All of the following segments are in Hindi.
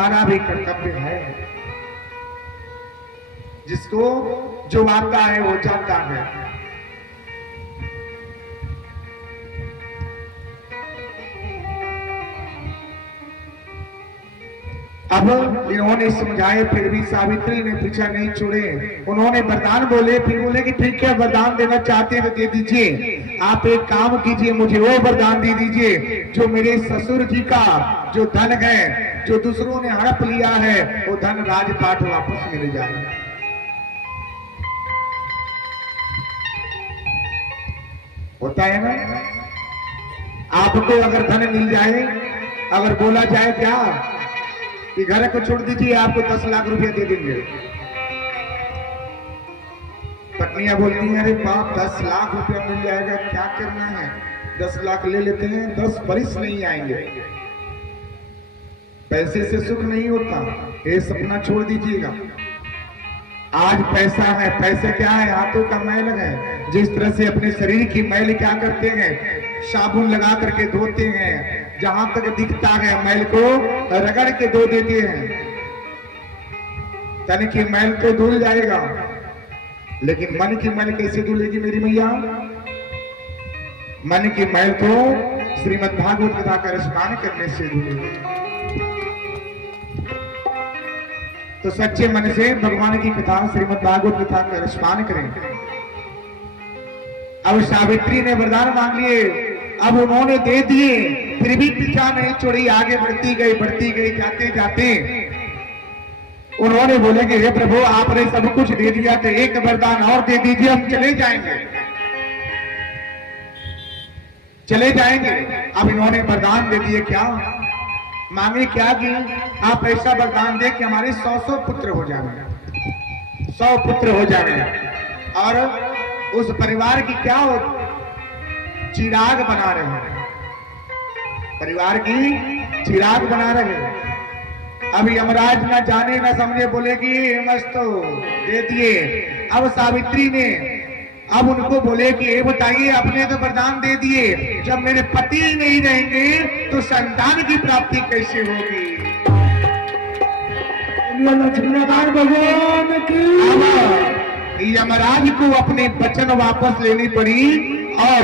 हमारा भी कर्तव्य है। जिसको जो आता है वो जाता है। अब इन्होंने समझाए, फिर भी सावित्री ने पीछा नहीं छोड़े। उन्होंने वरदान बोले, फिर बोले कि ठीक है, वरदान देना चाहते हैं तो दे दीजिए। आप एक काम कीजिए, मुझे वो वरदान दे दीजिए जो मेरे ससुर जी का जो धन है, जो दूसरों ने हड़प लिया है, वो धन राजपाट वापस मिल जाए। होता है ना, आपको अगर धन मिल जाए, अगर बोला जाए क्या कि घर को छोड़ दीजिए, आपको 10 लाख रुपया दे देंगे। पत्नियां बोलती हैं, अरे बाप 10 लाख रुपया मिल जाएगा, क्या करना है, 10 लाख ले लेते हैं, 10 बरिस नहीं आएंगे। पैसे से सुख नहीं होता, ये सपना छोड़ दीजिएगा। आज पैसा है, पैसे क्या है, हाथों का मैल है। जिस तरह से अपने शरीर की मैल क्या करते हैं, साबुन लगा करके धोते हैं, जहां तक दिखता है मैल को रगड़ के धो देते हैं। तन की मैल तो धुल जाएगा, लेकिन मन की मैल कैसे धुलेगी मेरी मैया? मन की मैल तो श्रीमद् भागवत कथा का स्नान करने से धुलेगी। तो सच्चे मन से भगवान की कथा, श्रीमद् भागवत कथा का स्नान करें। अब सावित्री ने वरदान मांग लिए, अब उन्होंने दे दिए, फिर भी पीछा नहीं छोड़ी, आगे बढ़ती गई। जाते जाते उन्होंने बोले कि हे प्रभु, आपने सब कुछ दे दिया, तो एक वरदान और दे दीजिए, हम चले जाएंगे। अब इन्होंने वरदान दे दिए। क्या मांगे? क्या कि आप ऐसा वरदान दे कि हमारे 100 पुत्र हो जाए, 100 पुत्र हो जाए, और उस परिवार की क्या हो, चिराग बना रहे, परिवार की चिराग बना रहे। अब यमराज ना जाने ना समझे, बोले कि मस्तो दे दिए। अब सावित्री ने अब उनको बोले कि ये बताइए, अपने तो वरदान दे दिए, जब मेरे पति नहीं रहेंगे तो संतान की प्राप्ति कैसे होगी? भगवान की यमराज को अपने वचन वापस लेनी पड़ी और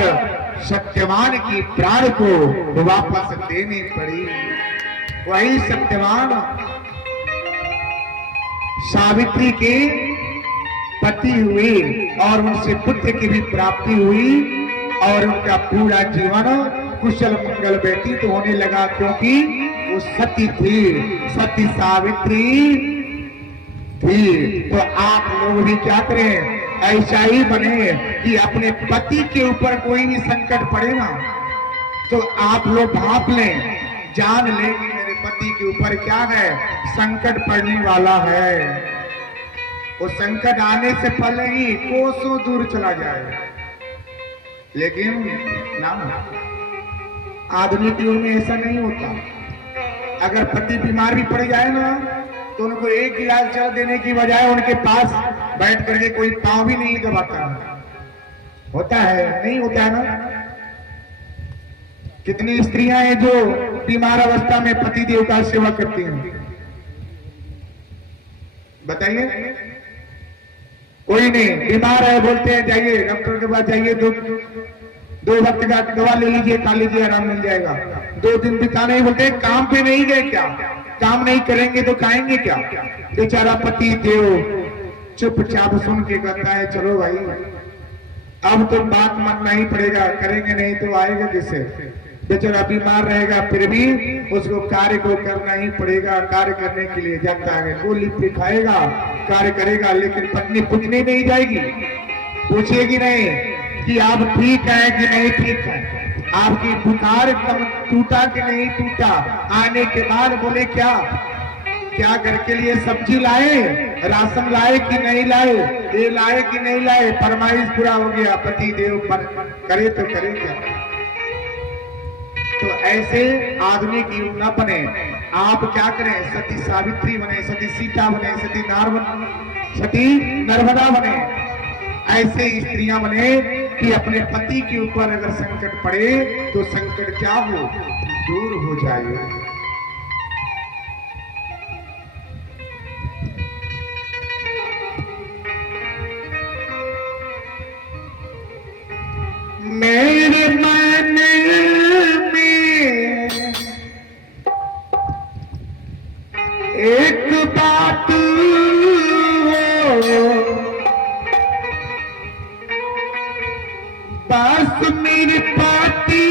सत्यवान की प्राण को वापस देनी पड़ी। वही सत्यवान सावित्री के पति हुए और उनसे पुत्र की भी प्राप्ति हुई और उनका पूरा जीवन कुशल मंगल व्यतीत होने लगा, क्योंकि वो सती थी, सती सावित्री थी। तो आप लोग भी क्या करें, ऐसा ही बने कि अपने पति के ऊपर कोई भी संकट पड़े ना, तो आप लोग भाप लें, जान लें कि मेरे पति के ऊपर क्या है, संकट पड़ने वाला है। वो संकट आने से पहले ही कोसों दूर चला जाए। लेकिन ना, आधुनिक युग में ऐसा नहीं होता। अगर पति बीमार भी पड़ जाए ना, तो उनको एक गिलास जल देने की बजाय उनके पास बैठ करके कोई पांव भी नहीं दबाता। होता है? नहीं होता है ना? कितनी स्त्रियां हैं जो बीमार अवस्था में पति देव का सेवा करती हैं, बताइए? कोई नहीं, बीमार है, बोलते हैं जाइए डॉक्टर के पास जाइए, दो वक्त का दवा ले लीजिए, खा लीजिए, आराम मिल जाएगा। 2 दिन बिताने ही बोलते हैं, काम पे नहीं गए क्या? काम नहीं करेंगे तो खाएंगे क्या? बेचारा पति देव चुपचाप सुन के कहता है, चलो भाई अब तो बात मानना ही पड़ेगा, करेंगे नहीं तो आएगा किसे? बेचारा बीमार रहेगा, फिर भी उसको कार्य को करना ही पड़ेगा। कार्य करने के लिए जाता है, गोली पे खाएगा, कार्य करेगा, लेकिन पत्नी पूछने नहीं जाएगी, पूछेगी नहीं कि आप ठीक है कि नहीं ठीक है, आपकी बुखार कम टूटा कि नहीं टूटा। आने के बाद बोले क्या घर के लिए सब्जी लाए, राशन लाए कि नहीं लाए, ये लाए कि नहीं लाए, फरमाइश पूरा हो गया, पति देव पर करे तो करे क्या? तो ऐसे आधुनिक युग न बने। आप क्या करें, सती सावित्री बने, सती सीता बने, सती नर्मदा बने। ऐसे स्त्रियां बने कि अपने पति के ऊपर अगर संकट पड़े तो संकट क्या हो, दूर हो जाए। एक बात बस मेरे पति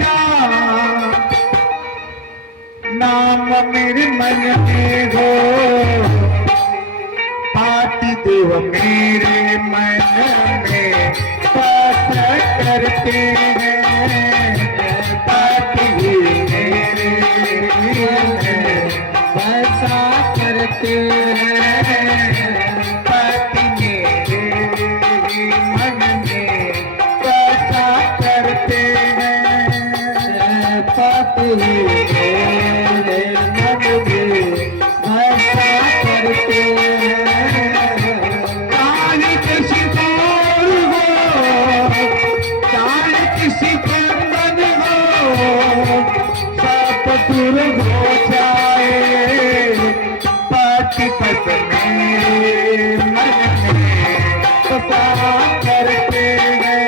का नाम मेरे मन में हो, पाति देव मेरे मन में बस करते हैं, पाति मेरे बसा करते हैं, पाति मेरे मन में बसा करते हैं, पाति मेरे मन में बसा करते हैं। चाहे किसी और हो, चाहे किसी बंधन हो, सब दूर हो जाए, पति पत मेरे मन में बसा करते हैं,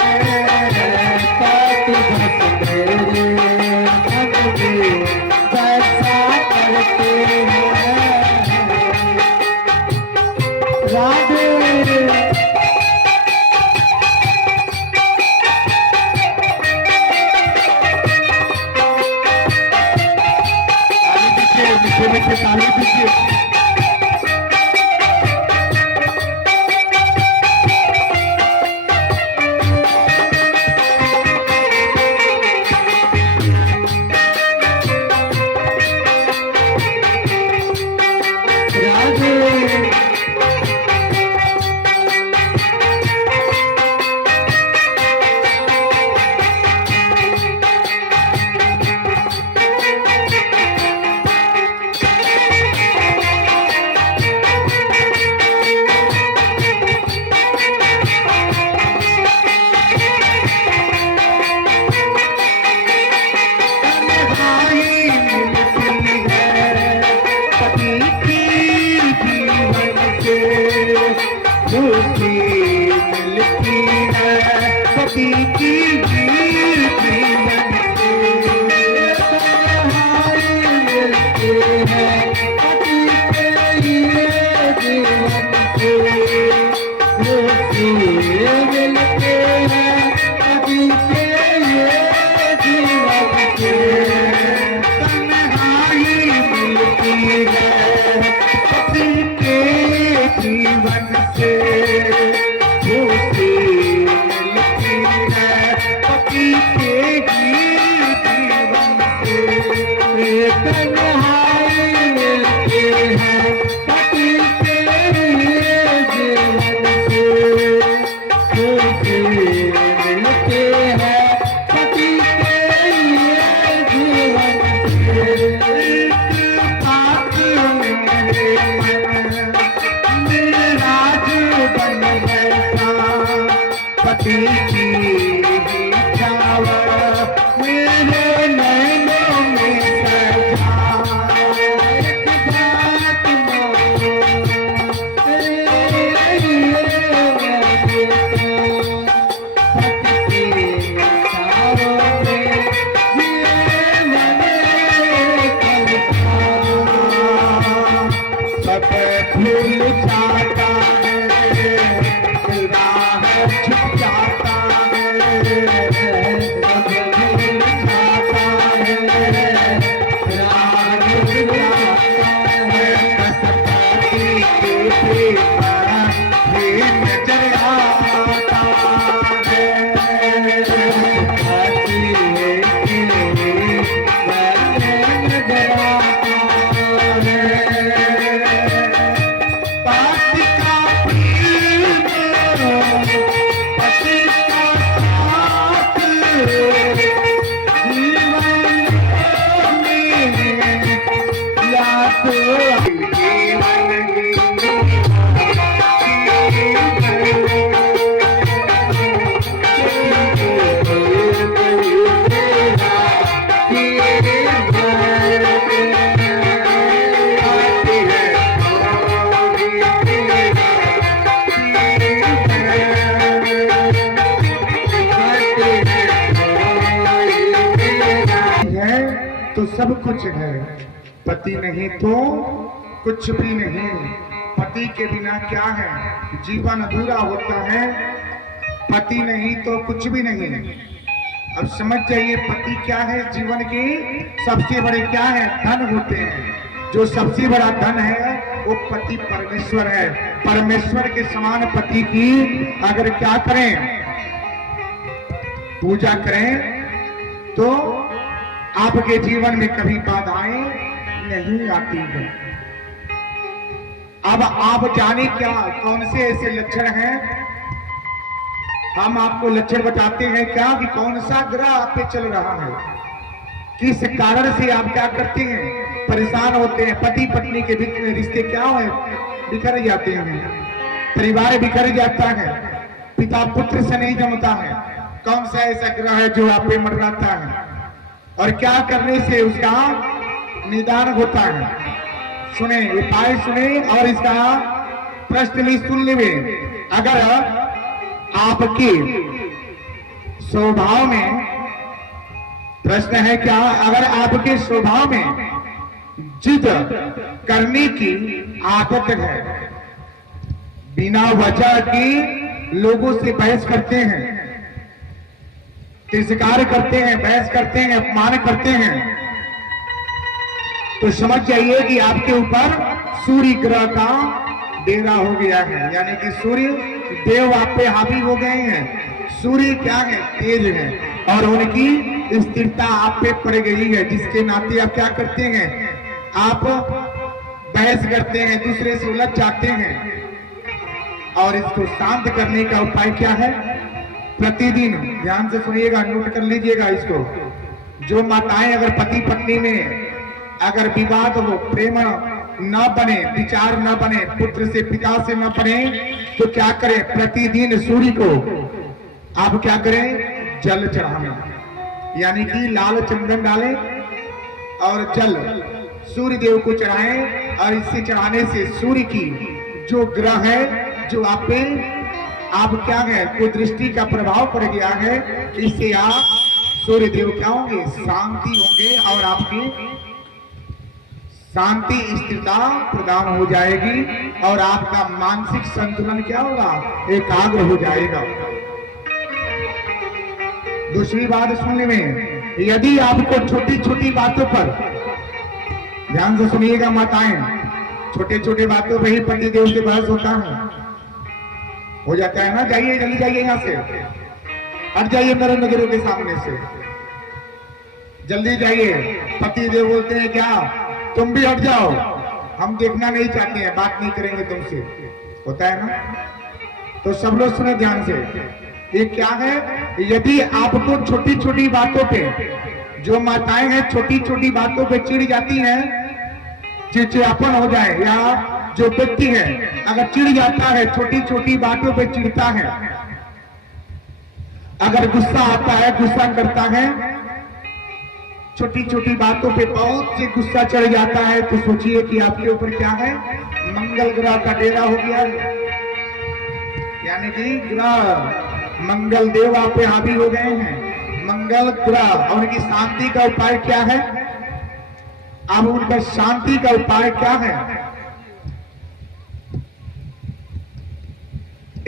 पति पत मेरे मन में बसा करते हैं। राधे मीठे ताली दीजिए। खुशी मिलती है पति की जीवन से, तन्हाई मिलती है पति के जीवन से, खुशी मिलती है पति के जीवन से, तन्हाई मिलती है पति के जीवन से, खुशी मिलती है पति के जीवन से, तन्हाई मिलती है पति के जीवन से, खुशी मिलती है पति के जीवन से। एक बात मेरे मन में राज बन बैठा, पति की इच्छावा मेरे नैनों में सजा, एक बात पति की इच्छावा में सब भूल जाता है, राह छुप जाता है, सब भूल जाता है, राह छुप जाता है, बस पति के प्रेम ही नजर आता है, पति के नजर आता है। पति का प्रेम, पति का साथ, जीवन में या तो तो सब कुछ है, पति नहीं तो कुछ भी नहीं। पति के बिना क्या है, जीवन अधूरा होता है। पति नहीं तो कुछ भी नहीं। अब समझ जाइए पति क्या है, जीवन की सबसे बड़े क्या है, धन होते हैं। जो सबसे बड़ा धन है वो पति परमेश्वर है। परमेश्वर के समान पति की अगर क्या करें, पूजा करें, तो आपके जीवन में कभी बाधाएं नहीं आती हैं। अब आप जाने क्या कौन से ऐसे लक्षण हैं, हम आपको लक्षण बताते हैं क्या कि कौन सा ग्रह आप पे चल रहा है, किस कारण से आप क्या करते हैं, परेशान होते हैं। पति पत्नी के बीच में रिश्ते क्या है, बिखर जाते हैं, परिवार बिखर जाता है, पिता पुत्र से नहीं जमता है। कौन सा ऐसा ग्रह है जो आप पे मंडराता है और क्या करने से उसका निदान होता है। सुने, ये पाए सुने और इसका प्रश्न सुन ले। अगर आपके स्वभाव में, प्रश्न है क्या, अगर आपके स्वभाव में जिद करने की आदत है, बिना वजह की लोगों से बहस करते हैं, तिरस्कार करते हैं, बहस करते हैं, अपमान करते हैं, तो समझ जाइए कि आपके ऊपर सूर्य ग्रह का डेरा हो गया है। यानी कि सूर्य देव आप पे हावी हो गए हैं। सूर्य क्या है, तेज है और उनकी स्थिरता आप पे पड़ गई है, जिसके नाते आप क्या करते हैं, आप बहस करते हैं, दूसरे से उलझ जाते हैं। और इसको शांत करने का उपाय क्या है, प्रतिदिन ध्यान से सुनिएगा, नोट कर लीजिएगा इसको। जो माताएं अगर पति पत्नी में अगर विवाद हो, प्रेम न बने, विचार न बने, पुत्र से पिता से न बने, तो क्या करें, प्रतिदिन सूर्य को आप क्या करें, जल चढ़ाएं। यानी कि लाल चंदन डालें और जल सूर्य देव को चढ़ाएं। और इससे चढ़ाने से सूर्य की जो ग्रह है, जो आप पे आप क्या है, कोई दृष्टि का प्रभाव पड़ गया है, इससे आप सूर्य देव क्या होंगे, शांति होंगे और आपकी शांति स्थिरता प्रदान हो जाएगी और आपका मानसिक संतुलन क्या होगा, एकाग्र हो जाएगा। दूसरी बात सुनने में, यदि आपको छोटी छोटी बातों पर, ध्यान से सुनिएगा माताएं, छोटे छोटे बातों पर ही पति देव से बहस होता है, हो जाता है ना। जाइए, जल्दी जाइए, यहाँ से हट जाइए मेरे नजरों के सामने से, जल्दी जाइए। पति देव बोलते हैं क्या, तुम भी हट जाओ, हम देखना नहीं चाहते हैं, बात नहीं करेंगे तुमसे, होता है ना। तो सब लोग सुने ध्यान से, ये क्या है, यदि आपको छोटी छोटी बातों पे, जो माताएं हैं छोटी छोटी बातों पे चिढ़ जाती हैं, चिड़चिड़ापन हो जाए, या जो व्यक्ति है अगर चिढ़ जाता है, छोटी छोटी बातों पे चिढ़ता है, अगर गुस्सा आता है, गुस्सा करता है, छोटी छोटी बातों पे बहुत से गुस्सा चढ़ जाता है, तो सोचिए कि आपके ऊपर क्या है, मंगल ग्रह का डेरा हो गया है। यानी कि ग्रह मंगल देव आप पे हावी हो गए हैं। मंगल ग्रह और उनकी शांति का उपाय क्या है, अब उनका शांति का उपाय क्या है,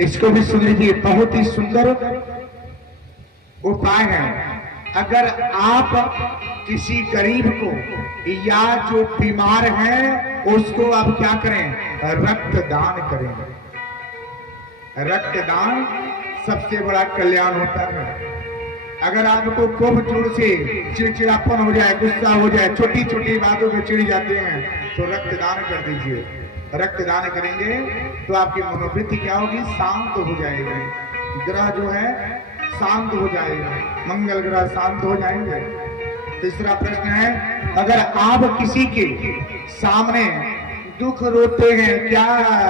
इसको भी सुन लीजिए, बहुत ही सुंदर उपाय है। अगर आप किसी गरीब को या जो बीमार है उसको आप क्या करें, रक्तदान करें। रक्तदान सबसे बड़ा कल्याण होता है। अगर आपको कोप जोर से चिड़चिड़ापन हो जाए, गुस्सा हो जाए, छोटी छोटी बातों पे चिढ़ जाते हैं, तो रक्तदान कर दीजिए। रक्तदान करेंगे तो आपकी मनोवृत्ति क्या होगी, शांत हो जाएगी, ग्रह जो है शांत हो जाएगा, मंगल ग्रह शांत हो जाएंगे। तीसरा प्रश्न है, अगर आप किसी के सामने दुख रोते हैं, क्या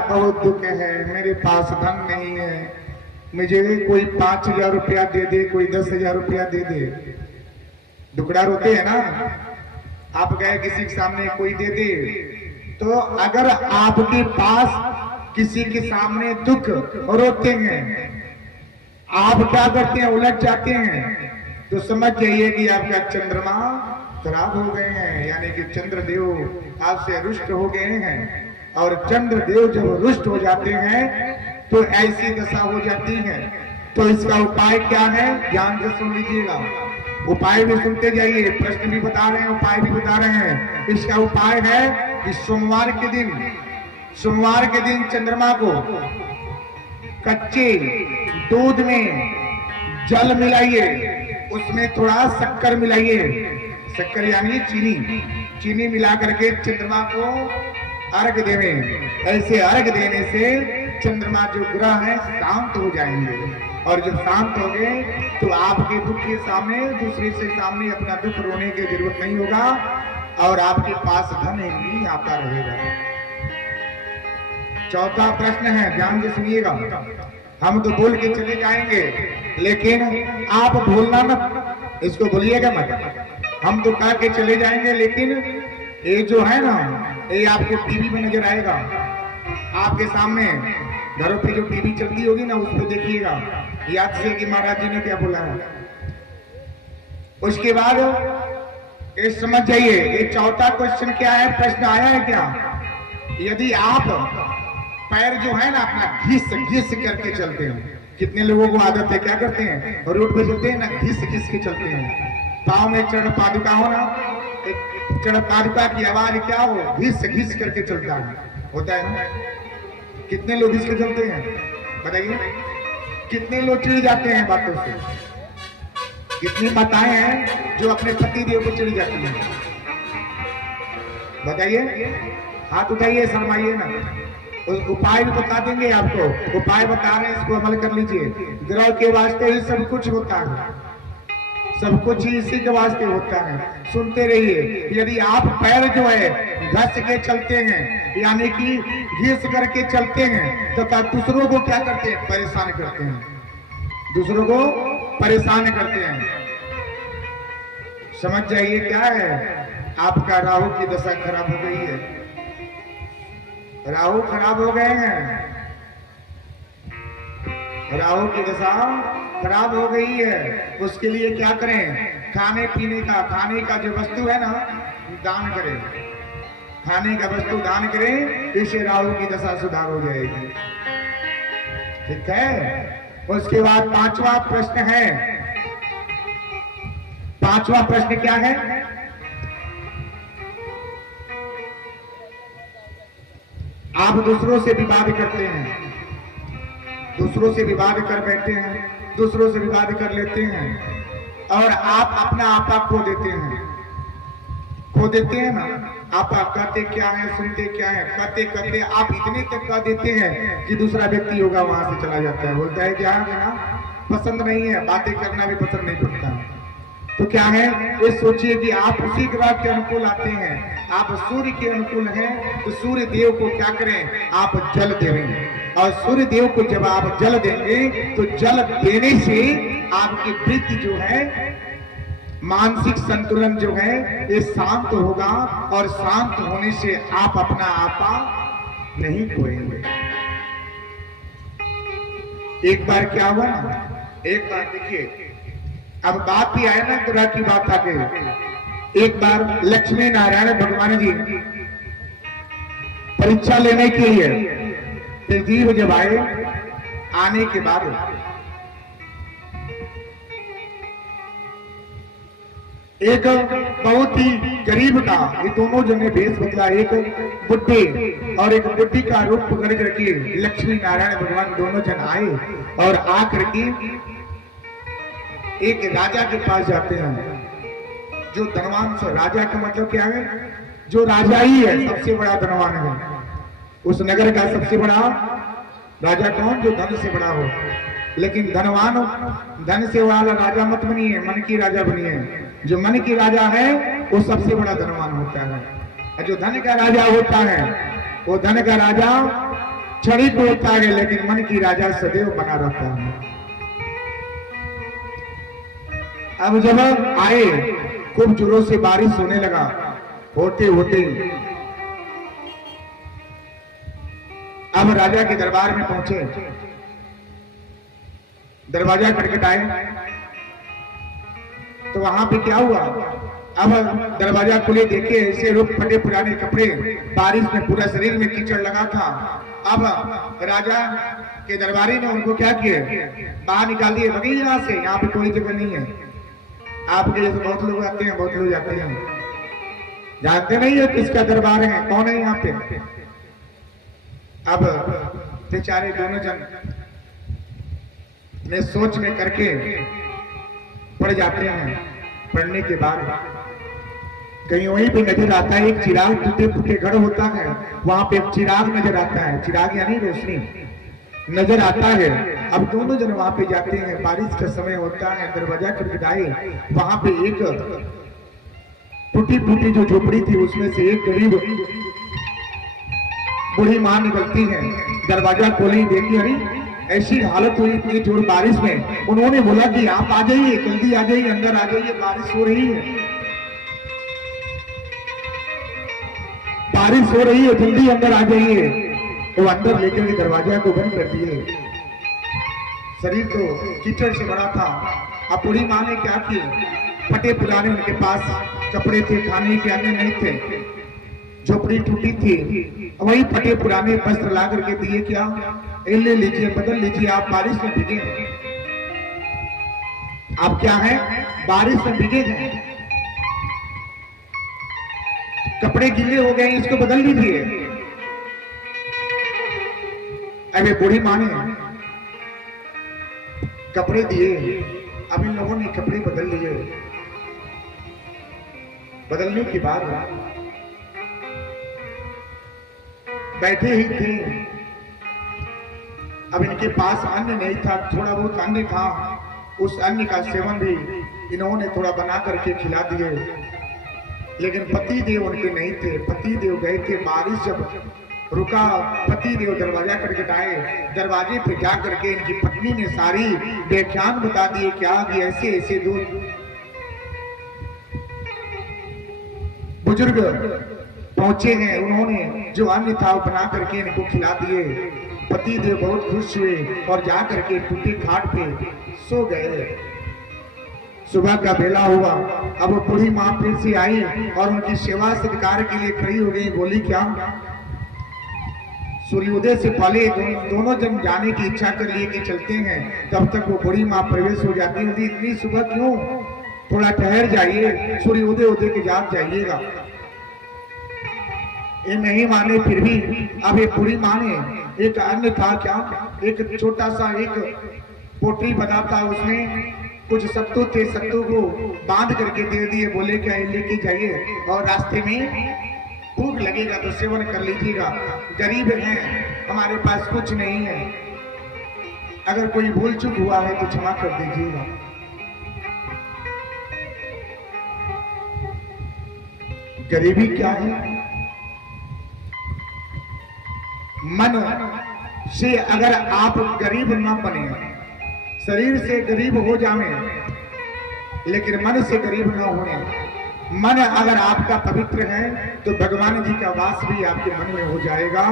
बहुत दुख है, मेरे पास धन नहीं है, मुझे कोई 5,000 रुपया दे दे, कोई 10,000 रुपया दे दे, दुखड़ा रोते हैं ना। आप गए किसी के सामने, कोई दे दे, तो अगर आपके पास किसी के सामने दुख रोते हैं, आप क्या करते हैं, उलझ जाते हैं, तो समझ जाइए कि आपका चंद्रमा खराब हो गए हैं, यानी कि चंद्रदेव आपसे रुष्ट हो गए हैं। और चंद्रदेव जब रुष्ट हो जाते हैं तो ऐसी दशा हो जाती है। तो इसका उपाय क्या है, ध्यान से सुन लीजिएगा। उपाय भी सुनते जाइए, प्रश्न भी बता रहे हैं, उपाय भी बता रहे हैं। इसका उपाय है कि सोमवार के दिन चंद्रमा को कच्चे दूध में जल मिलाइए, उसमें थोड़ा शक्कर मिलाइए, शक्कर यानी चीनी मिला करके चंद्रमा को अर्घ देवें। ऐसे अर्घ देने से चंद्रमा जो ग्रह है शांत हो जाएंगे, और जब शांत हो गए तो आपके दुख के सामने, दूसरे से सामने अपना दुख रोने की जरूरत नहीं होगा, और आपके पास धन ही आता रहेगा। चौथा प्रश्न है, ध्यान से सुनिएगा। हम तो बोल के चले जाएंगे, लेकिन आप भूलना मत, इसको भूलिएगा मत। हम तो कह के चले जाएंगे, लेकिन ये जो है ना, ये आपको टीवी में नजर आएगा, आपके सामने घरों पे जो टीवी चलती होगी ना, उसको देखिएगा, याद से कि महाराज जी ने क्या बोला है। उसके बाद ये समझ जाइए, ये चौथा क्वेश्चन क्या है, प्रश्न आया है क्या। यदि आप पैर जो है ना अपना घिस करके चलते हैं, कितने लोगों को आदत है, क्या करते हैं, रोड पे चलते हैं ना, घिस के चलते हैं। पाँव में चरण पादुका हो ना, चरण पादुका की आवाज क्या हो, घिस करके चलता है, होता है ना। कितने लोग इसके चलते हैं बताइए, कितने लोग चिढ़ जाते हैं बातों से। कितनी माताएं हैं जो अपने पति देव को चिढ़ जाती हैं, बताइए, हाथ उठाइए, शर्माइए ना। उस उपाय भी बता देंगे आपको, उपाय बता रहे हैं, इसको अमल कर लीजिए। ग्रह के वास्ते ही सब कुछ होता है, सब कुछ ही इसी के वास्ते होता है। सुनते रहिए। यदि आप पैर जो है घस के चलते हैं, यानी कि घिस करके चलते हैं, तथा दूसरों को क्या करते हैं, परेशान करते हैं, दूसरों को परेशान करते हैं। समझ जाइए क्या है, आपका राहु की दशा खराब हो गई है, राहु खराब हो गए हैं, राहु की दशा खराब हो गई है। उसके लिए क्या करें, खाने पीने का, खाने का जो वस्तु है ना, दान करें, खाने का वस्तु दान करें, इससे राहु की दशा सुधार हो जाएगी। ठीक है। उसके बाद पांचवा प्रश्न है, पांचवा प्रश्न क्या है, आप दूसरों से विवाद करते हैं, दूसरों से विवाद कर बैठे हैं, दूसरों से विवाद कर लेते हैं, और आप अपना आपा खो देते हैं ना। आपा कहते क्या है, सुनते क्या है, कहते आप इतने तक कह देते हैं कि दूसरा व्यक्ति होगा वहां से चला जाता है, बोलता है क्या है ना, पसंद नहीं है, बातें करना भी पसंद नहीं पड़ता है। तो क्या है, ये सोचिए कि आप उसी ग्रह के अनुकूल आते हैं, आप सूर्य के अनुकूल हैं, तो सूर्य देव को क्या करें, आप जल देंगे, और सूर्य देव को जब आप जल देंगे तो जल देने से आपकी वृत्ति जो है, मानसिक संतुलन जो है, ये शांत होगा, और शांत होने से आप अपना आपा नहीं खोएंगे। एक बार क्या हुआ ना, एक बार देखिए, अब बात भी आया ना, ग्रह की बात आ गई। एक बार लक्ष्मी नारायण भगवान जी परीक्षा लेने के लिए जीव जब आए, आने के बाद एक बहुत ही गरीब का, ये दोनों जने भेष बदला, एक बुड्ढे और एक बुड्ढी का रूप पकड़ करके लक्ष्मी नारायण भगवान दोनों जन आए, और आकर के एक राजा के पास जाते हैं, जो धनवान से, राजा का मतलब क्या है, जो राजा ही है, सबसे बड़ा धनवान है उस नगर का, सबसे बड़ा राजा कौन, जो धन से बड़ा हो। लेकिन धनवान, धन से वाला राजा मत बनिए, मन की राजा बनिए। जो मन की राजा है वो सबसे बड़ा धनवान होता है, और जो धन का राजा होता है वो धन का राजा क्षणिक होता है, लेकिन मन की राजा सदैव बना रहता है। अब जब आए, खूब जोरों से बारिश होने लगा, होते होते अब राजा के दरबार में पहुंचे, दरवाजा खटखटाए, तो वहां पे क्या हुआ, अब दरवाजा खुले, देखे ऐसे रुक फटे पुराने कपड़े, बारिश में पूरा शरीर में कीचड़ लगा था। अब राजा के दरबारी ने उनको क्या किए, बाहर निकाल दिए, भगी यहाँ से, यहाँ पे कोई जगह नहीं है। आपके जैसे बहुत लोग आते हैं, बहुत लोग जाते हैं, जानते नहीं है किसका दरबार है, कौन है यहाँ पे। अब बेचारे दोनों जन ने सोच में करके पड़ जाते हैं। पढ़ने के बाद कहीं वहीं पे नजर आता है, एक चिराग टूटे फूटे घर होता है, वहां पे एक चिराग नजर आता है, चिराग यानी रोशनी नजर आता है। अब दोनों जन वहां पे जाते हैं, बारिश का समय होता है, दरवाजा खटखटाए, वहां पे एक टूटी फूटी जो झोपड़ी थी उसमें से एक गरीब बूढ़ी मां निकलती है। दरवाजा खोली, देखी अरे ऐसी हालत हुई इतनी जोर बारिश में। उन्होंने बोला कि आप आ जाइए, जल्दी आ जाइए, अंदर आ जाइए, बारिश हो रही है, बारिश हो रही है, जल्दी अंदर आ जाइए। वो अंदर लेकर के दरवाजा को बंद कर दिए। शरीर तो कीचड़ से बड़ा था। अब बूढ़ी माँ ने क्या किया, फटे पुराने उनके पास कपड़े थे, खाने के अन्य नहीं थे, झोपड़ी टूटी थी, वही फटे पुराने वस्त्र ला करके दिए, क्या ले लीजिए, बदल लीजिए, आप बारिश में भीगे, आप क्या है बारिश में भीगे हैं, कपड़े गीले हो गए, इसको बदल लीजिए। अरे बूढ़ी माँ ने कपड़े दिए, अब इन लोगों ने कपड़े बदल लिए। बदलने के बाद बैठे ही थे। अब इनके पास अन्न नहीं था, थोड़ा बहुत अन्न था, उस अन्न का सेवन भी इन्होंने थोड़ा बना करके खिला दिए। लेकिन पति देव उनके नहीं थे, पति देव गए थे। बारिश जब रुका, पति देव दरवाजा खटखटाए, दरवाजे पे जा करके इनकी पत्नी ने सारी व्याख्यान बता दिए, क्या कि ऐसे ऐसे दूध बुजुर्ग पहुंचे हैं, उन्होंने जो अन्न था वो बना करके इनको खिला दिए। पति देव बहुत खुश हुए और जा करके टूटे खाट पे सो गए। सुबह का बेला हुआ, अब वो बूढ़ी माँ फिर से आई और उनकी सेवा सत्कार के लिए खड़ी हो गई। बोली, क्या सूर्योदय से पहले दोनों जन जाने की इच्छा कर लिए कि चलते हैं, तब तक वो बूढ़ी माँ प्रवेश हो जाती है। इतनी सुबह क्यों, थोड़ा ठहर जाइए, सूर्योदय होते के जाग जाइएगा। ये नहीं माने, फिर भी अब एक बूढ़ी माँ ने एक अन्न था, क्या एक छोटा सा एक पोटली बना था, उसमें कुछ सत्तू थे, सत्तू को बांध करके दे दिए। बोले क्या लेके जाइए और रास्ते में भूख लगेगा तो सेवन कर लीजिएगा, गरीब हैं, हमारे पास कुछ नहीं है, अगर कोई भूल चूक हुआ है तो क्षमा कर दीजिएगा। गरीबी क्या है, मन से अगर आप गरीब न बने, शरीर से गरीब हो जावे लेकिन मन से गरीब न होने, मन अगर आपका पवित्र है तो भगवान जी का वास भी आपके मन में हो जाएगा।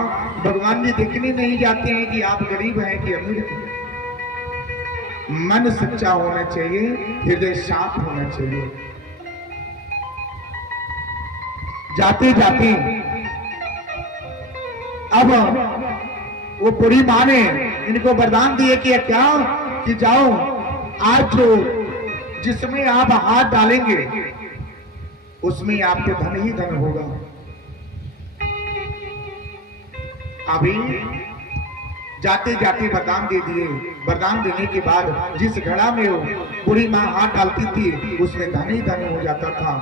भगवान जी देखने नहीं जाते हैं कि आप गरीब हैं कि अमीर हैं। मन सच्चा होना चाहिए, हृदय साफ होना चाहिए। जाते जाते अब वो बूढ़ी माँ ने इनको वरदान दिए कि क्या कि जाओ, आज जो जिसमें आप हाथ डालेंगे उसमें आपके धन ही धन होगा। अभी जाते जाते वरदान दे दिए। वरदान देने के बाद जिस घड़ा में वो बूढ़ी माँ हाथ डालती थी उसमें धन ही धन हो जाता था।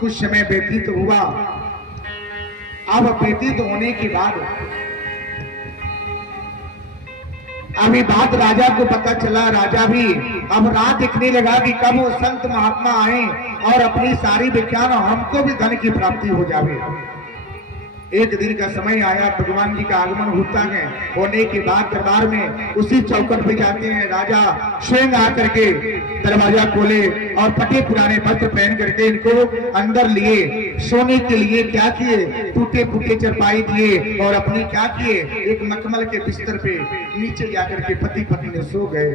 कुछ समय व्यतीत हुआ। अब व्यतीत होने के बाद अभी बात राजा को पता चला। राजा भी अब राह देखने लगा कि कब वो संत महात्मा आए और अपनी सारी विज्ञान हमको भी धन की प्राप्ति हो जावे। एक दिन का समय आया, भगवान जी का आगमन होता है। होने के बाद दरबार में उसी चौकट पे जाते हैं। राजा स्वयं आकर के दरवाजा खोले और फटे पुराने वस्त्र पहन करके इनको अंदर लिए। सोने के लिए क्या किए, टूटे फूटे चरपाई दिए और अपने क्या किए, एक मखमल के बिस्तर पे नीचे जाकर के पति पत्नी सो गए।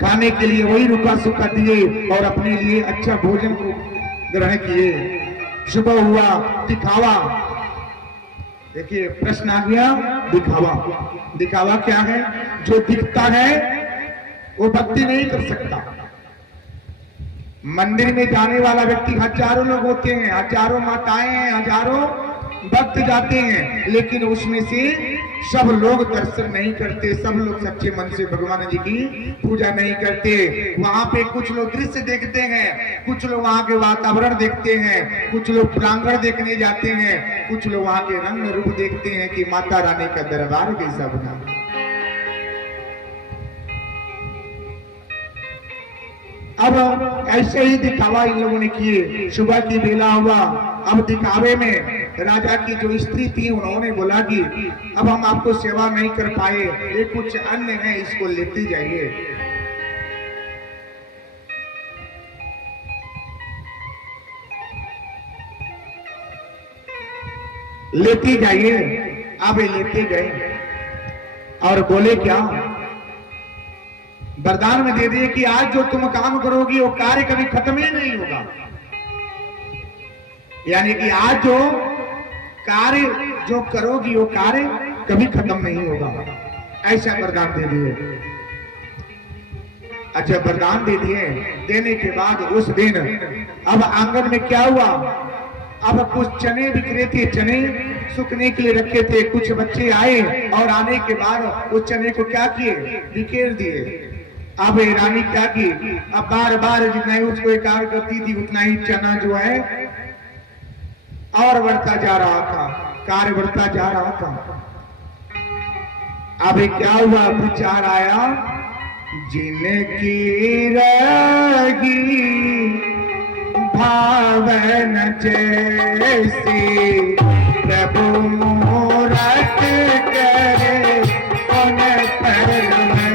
खाने के लिए वही रुका सूखा दिए और अपने लिए अच्छा भोजन को ग्रहण किए। सुबह हुआ दिखावा। देखिए प्रश्न आ गया, दिखावा। दिखावा क्या है? जो दिखता है वो भक्ति नहीं कर सकता। मंदिर में जाने वाला व्यक्ति हजारों लोग होते हैं, हजारों माताएं हैं, हजारों भक्त जाते हैं, लेकिन उसमें से सब लोग दर्शन नहीं करते, सब लोग सच्चे मन से भगवान जी की पूजा नहीं करते। वहां पे कुछ लोग दृश्य देखते हैं, कुछ लोग वहां के वातावरण देखते हैं, कुछ लोग प्रांगण देखने जाते हैं, कुछ लोग वहां के रंग रूप देखते हैं कि माता रानी का दरबार कैसा बना। अब ऐसे ही दिखावा इन लोगों ने किए। सुबह की बेला हुआ, अब दिखावे में राजा की जो स्त्री थी उन्होंने बोला कि अब हम आपको सेवा नहीं कर पाए, ये कुछ अन्य है, इसको लेते जाइए। लेते जाइए। अब ये लेते गए और बोले क्या? वरदान में दे दिए कि आज जो तुम काम करोगी वो कार्य कभी खत्म ही नहीं होगा। यानी कि आज जो कार्य जो करोगी वो कार्य कभी खत्म नहीं होगा, ऐसा वरदान दे दिए। अच्छा वरदान दे दिए, देने के बाद उस दिन अब आंगन में क्या हुआ? अब कुछ चने बिखरे थे, चने सूखने के लिए रखे थे। कुछ बच्चे आए और आने के बाद उस चने को क्या किए? बिखेर दिए। अब रानी क्या की? अब बार बार जितना ही उसको एकाग्र करती थी उतना ही चना जो है और बढ़ता जा रहा था, कार्य बढ़ता जा रहा था। अब क्या हुआ? विचार आया, जिनकी रगी भावन जैसी प्रभु मूरत करे उन परमसी।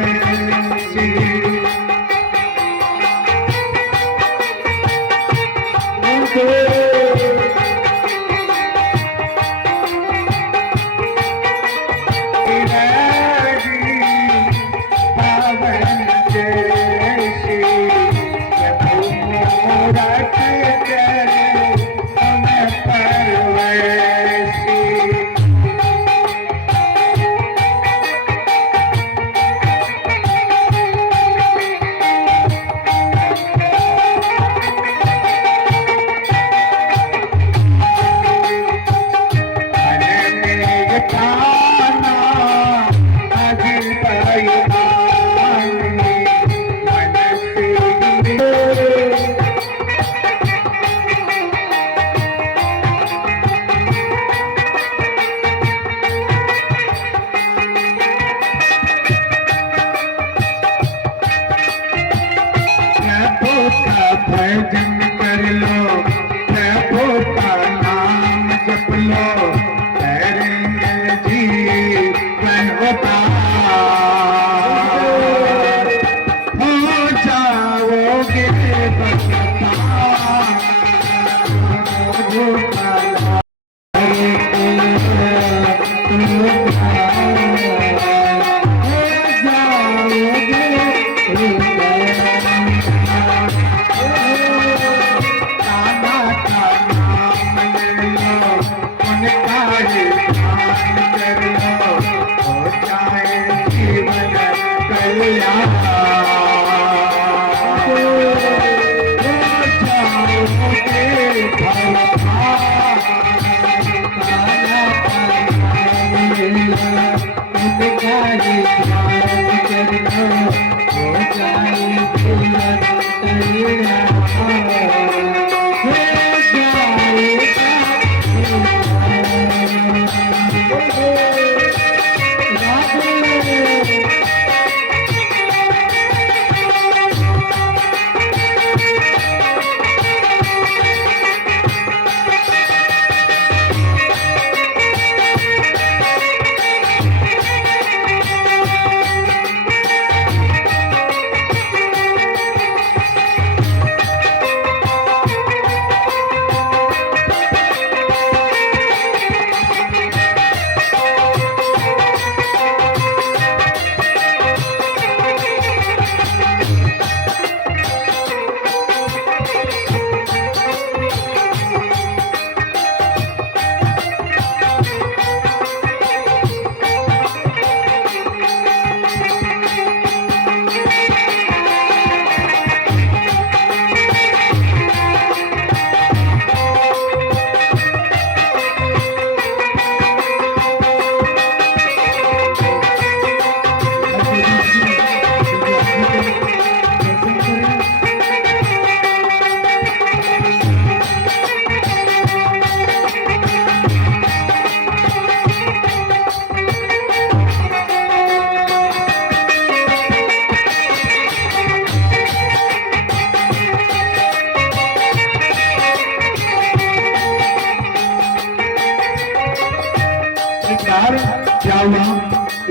क्या हुआ,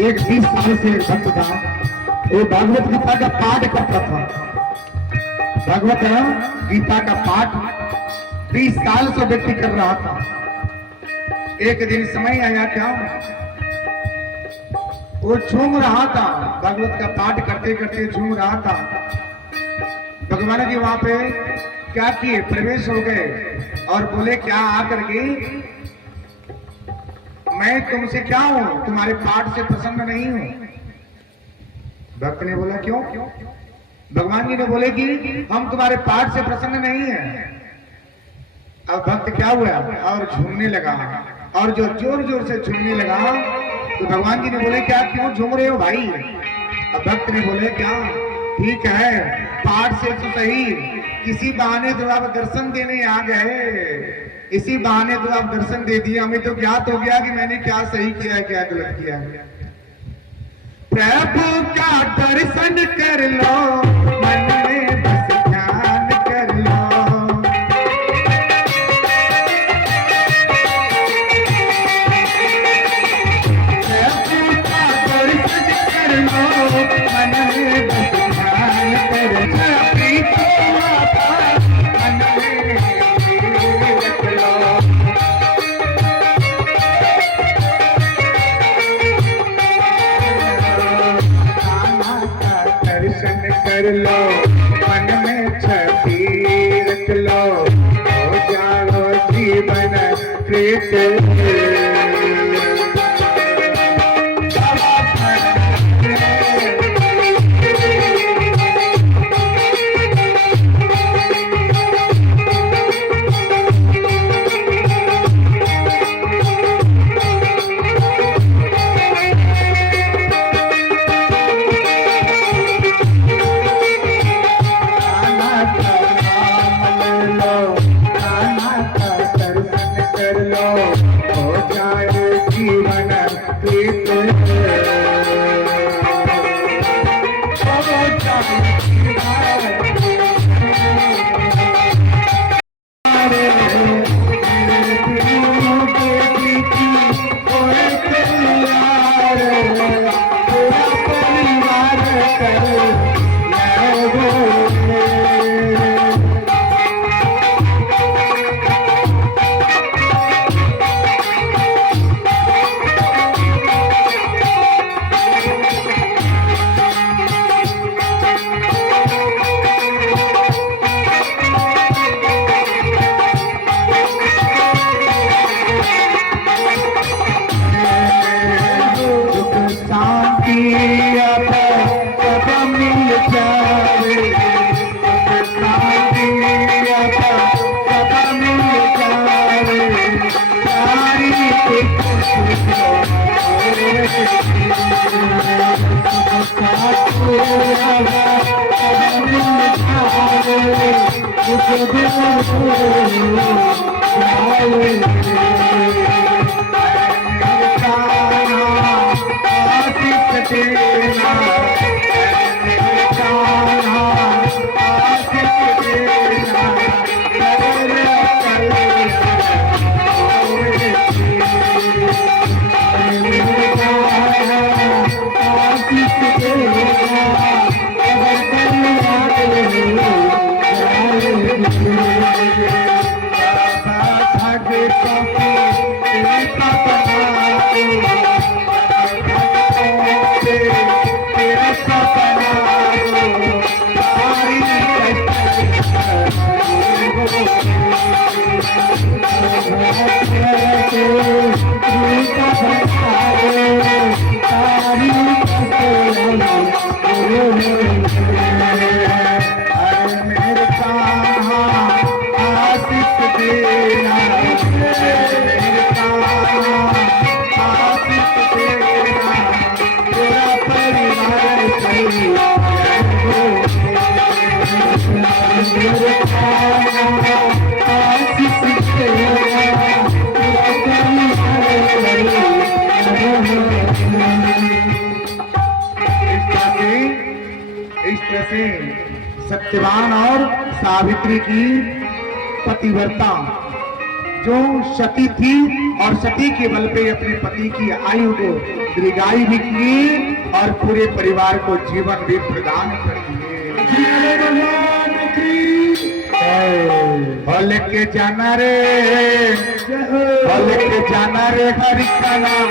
एक 20 साल से एक भक्त था, वो भागवत गीता का पाठ करता था। भगवत गीता का पाठ 20 साल से व्यक्ति कर रहा था। एक दिन समय आया, क्या वो झूम रहा था, भगवत का पाठ करते करते झूम रहा था। भगवान जी वहां पे क्या किए, प्रवेश हो गए और बोले, क्या आकर के मैं तुमसे क्या हूं, तुम्हारे पाठ से प्रसन्न नहीं हूं। भक्त ने बोला, क्यों? भगवान जी ने बोले कि हम तुम्हारे पाठ से प्रसन्न नहीं है। अब भक्त क्या हुआ और झूमने लगा, और जो जोर जोर से झूमने लगा तो भगवान जी ने बोले, क्या क्यों झूम रहे हो भाई? अब भक्त ने बोले, क्या ठीक है, पाठ से तो सही, किसी बहाने तो आप दर्शन देने आ गए, इसी बहाने तो आप दर्शन दे दिए, हमें तो ज्ञात हो गया कि मैंने क्या सही किया है क्या गलत किया है। प्रभु का दर्शन कर लो, मन में बस ध्यान कर लो। प्रभु का दर्शन कर लो, मन में बस ध्यान कर लो। कर लो, मन में छवि रख लो, हो जाओ जीवन प्रीत। सत्यवान और सावित्री की पतिव्रता जो सती थी और सती के बल पे अपने पति की आयु को दीर्घायु भी की और पूरे परिवार को जीवन भी प्रदान कर दिए। और लेके जाना रे हरि का नाम, लेके जाना रे हरि का नाम,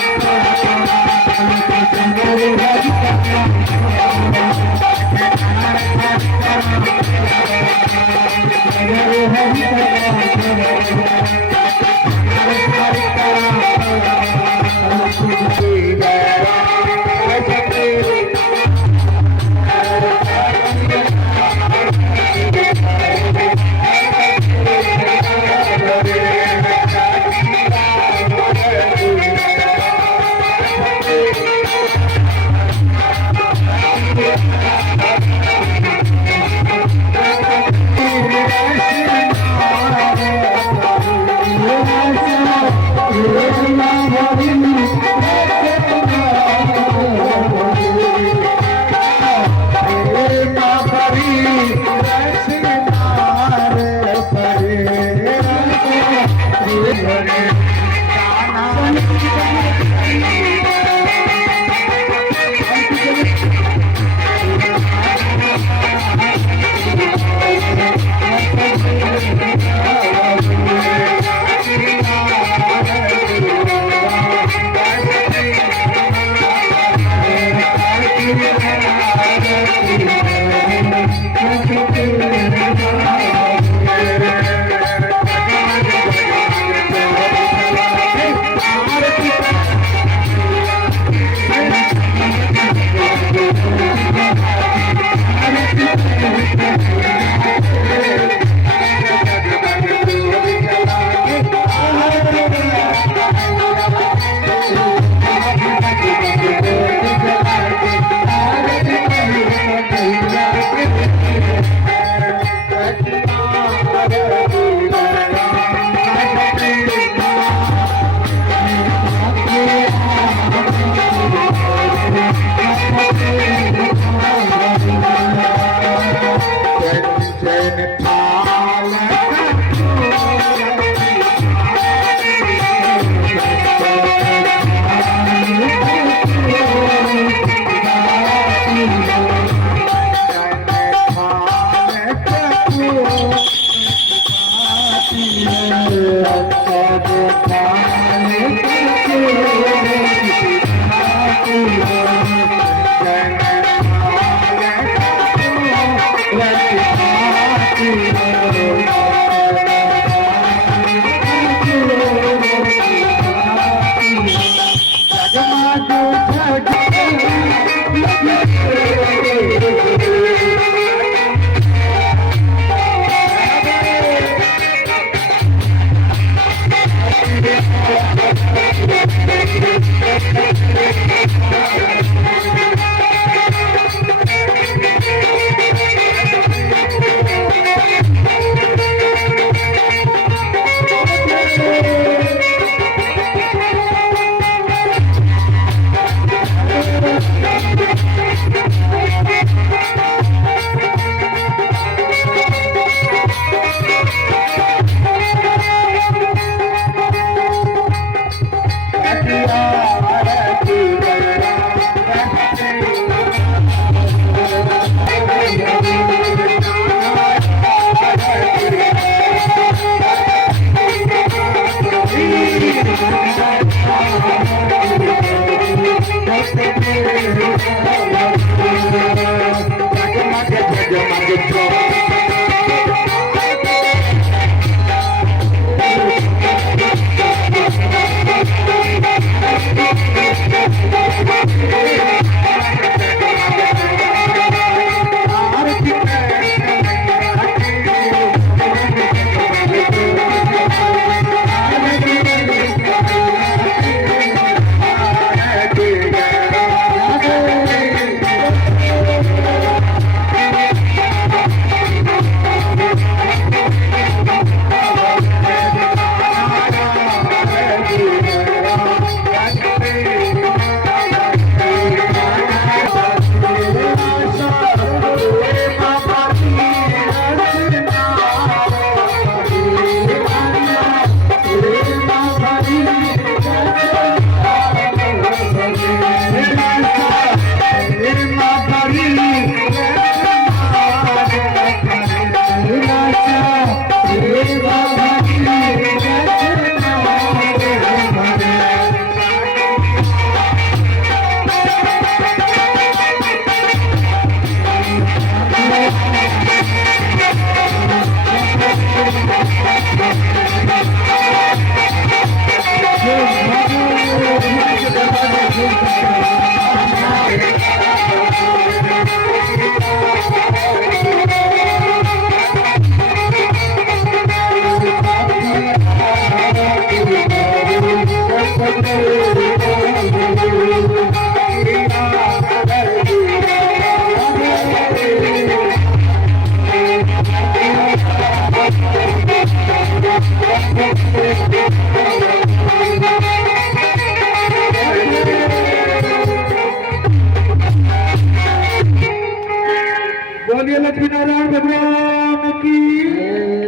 बोलिए लक्ष्मी नारायण भगवान की।